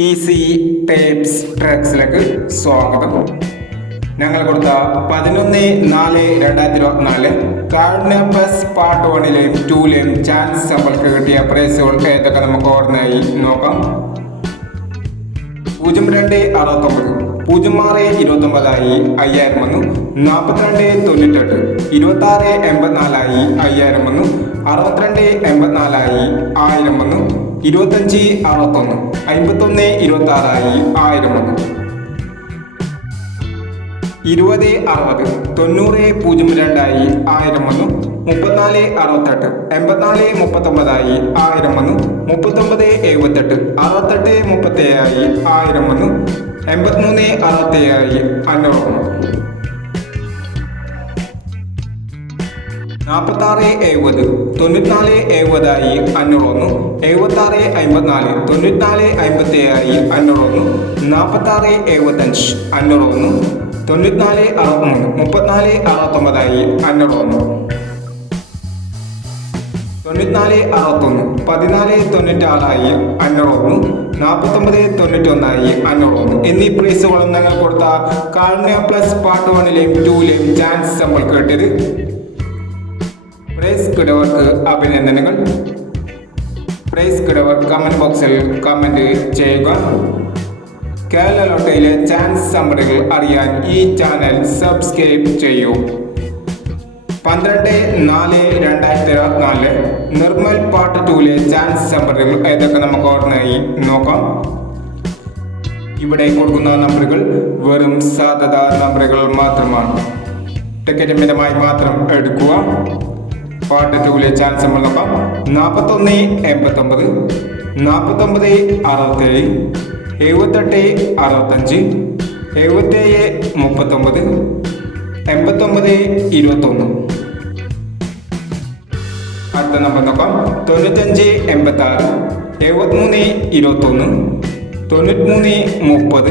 Easy tapes ട്രാക്സിലേക്ക് സ്വാഗതം. ഞങ്ങൾ കൊടുത്ത പതിനൊന്ന് നാല് രണ്ടായിരത്തി ഇരുപത്തിനാല് കാർഡിന പ്ലസ് പാർട്ട് വണ്ണിലെയും ടൂലെയും ചാൻസ് നമ്മൾക്ക് കിട്ടിയ പ്രൈസുകൾ ഏതൊക്കെ നമുക്ക് ഓർമ്മയായി നോക്കാം. പൂജ്യം രണ്ട് അറുപത്തൊമ്പത്. പൂജ്യം ആറ് ഇരുപത്തൊമ്പതായി അയ്യായിരം വന്നു. നാൽപ്പത്തിരണ്ട് തൊണ്ണൂറ്റെട്ട് ഇരുപത്തി ആറ് എൺപത്തിനാലായി അയ്യായിരം വന്നു. അറുപത്തിരണ്ട് എൺപത്തിനാലായി ആയിരം വന്നു. ഇരുപത്തഞ്ച് അറുപത്തൊന്ന്. അമ്പത്തൊന്ന് ഇരുപത്തി ആറായി ആയിരം വന്നു. ഇരുപത് അറുപത്. തൊണ്ണൂറ് പൂജ്യം രണ്ടായി ആയിരം വന്നു. മുപ്പത്തിനാല് അറുപത്തെട്ട് എൺപത്തിനാല് മുപ്പത്തൊമ്പതായി ആയിരം വന്നു. മുപ്പത്തൊമ്പത് എഴുപത്തെട്ട് അറുപത്തെട്ട് മുപ്പത്തേഴായി ആയിരം വന്നു. എൺപത്തിമൂന്ന് അറുപത്തേഴായി അഞ്ഞൂറ് വന്നു. നാൽപ്പത്താറ് എഴുപത് തൊണ്ണൂറ്റിനാല് എഴുപതായി അഞ്ഞൂറ് ഒന്ന് എഴുപത്താറ് അമ്പത്തിനാല് തൊണ്ണൂറ്റിനാല് അമ്പത്തി ഏഴായി അഞ്ഞൂറ് ഒന്ന് നാൽപ്പത്താറ് എഴുപത്തഞ്ച് അഞ്ഞൂറ് ഒന്ന് തൊണ്ണൂറ്റിനാല് അറുപത്തിമൂന്ന് മുപ്പത്തിനാല് അറുപത്തൊമ്പതായി അഞ്ഞൂറ് ഒന്ന് തൊണ്ണൂറ്റിനാല് അറുപത്തൊന്ന് പതിനാല് തൊണ്ണൂറ്റാറായി അഞ്ഞൂറൊന്ന് നാൽപ്പത്തൊമ്പത് തൊണ്ണൂറ്റൊന്നായി അഞ്ഞൂറൊന്ന് എന്നീ പ്രൈസുകളും ഞങ്ങൾ കൊടുത്ത കാർണിയ പ്ലസ് പാർട്ട് വണ്ണിലെയും ടൂലെയും ചാൻസ് നമ്മൾ കേട്ടത്. പ്രൈസ് കിടവർക്ക് അഭിനന്ദനങ്ങൾ. പ്രൈസ് കിടവർ കമന്റ് ബോക്സിൽ കമന്റ് ചെയ്യുക. കേരള ലോട്ടയിലെ ചാൻസ് സമ്മറികൾ അറിയാൻ ഈ ചാനൽ സബ്സ്ക്രൈബ് ചെയ്യൂ. പന്ത്രണ്ട് നാല് രണ്ടായിരത്തി ഇരുപത്തിനാല് നിർമ്മൽ പാർട്ട് ടൂലെ ചാൻസ് നമ്പറുകൾ ഏതൊക്കെ നമുക്ക് ഓർമ്മയായി? നോക്കാം. ഇവിടെ കൊടുക്കുന്ന നമ്പറുകൾ വെറും സാധ്യത നമ്പറുകൾ മാത്രമാണ്. ടിക്കറ്റ് മിതമായി മാത്രം എടുക്കുക. പാർട്ട് ടൂലെ ചാൻസ് നമ്മൾ നോക്കാം. നാൽപ്പത്തൊന്ന് എൺപത്തൊമ്പത് നാൽപ്പത്തൊമ്പത് അറുപത്തേഴ് എഴുപത്തെട്ട് അറുപത്തഞ്ച് എഴുപത്തേഴ് മുപ്പത്തൊമ്പത് എൺപത്തൊമ്പത് ഇരുപത്തൊന്ന്. അടുത്ത നമ്പർ നോക്കാം തൊണ്ണൂറ്റഞ്ച് എൺപത്തി ആറ് എഴുപത്തിമൂന്ന് ഇരുപത്തൊന്ന് തൊണ്ണൂറ്റിമൂന്ന് മുപ്പത്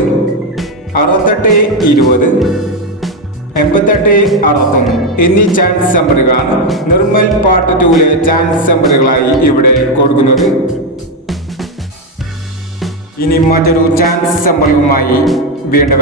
അറുപത്തെട്ട് ഇരുപത് എൺപത്തെട്ട് അറുപത്തൊന്ന് എന്നീ ചാൻസ് നമ്പറുകളാണ് നിർമ്മൽ പാർട്ട് ടൂലെ ചാൻസ് നമ്പറുകളായി ഇവിടെ കൊടുക്കുന്നത്. ഇനി മറ്റൊരു ചാൻസ് നമ്പറുമായി വീണ്ടും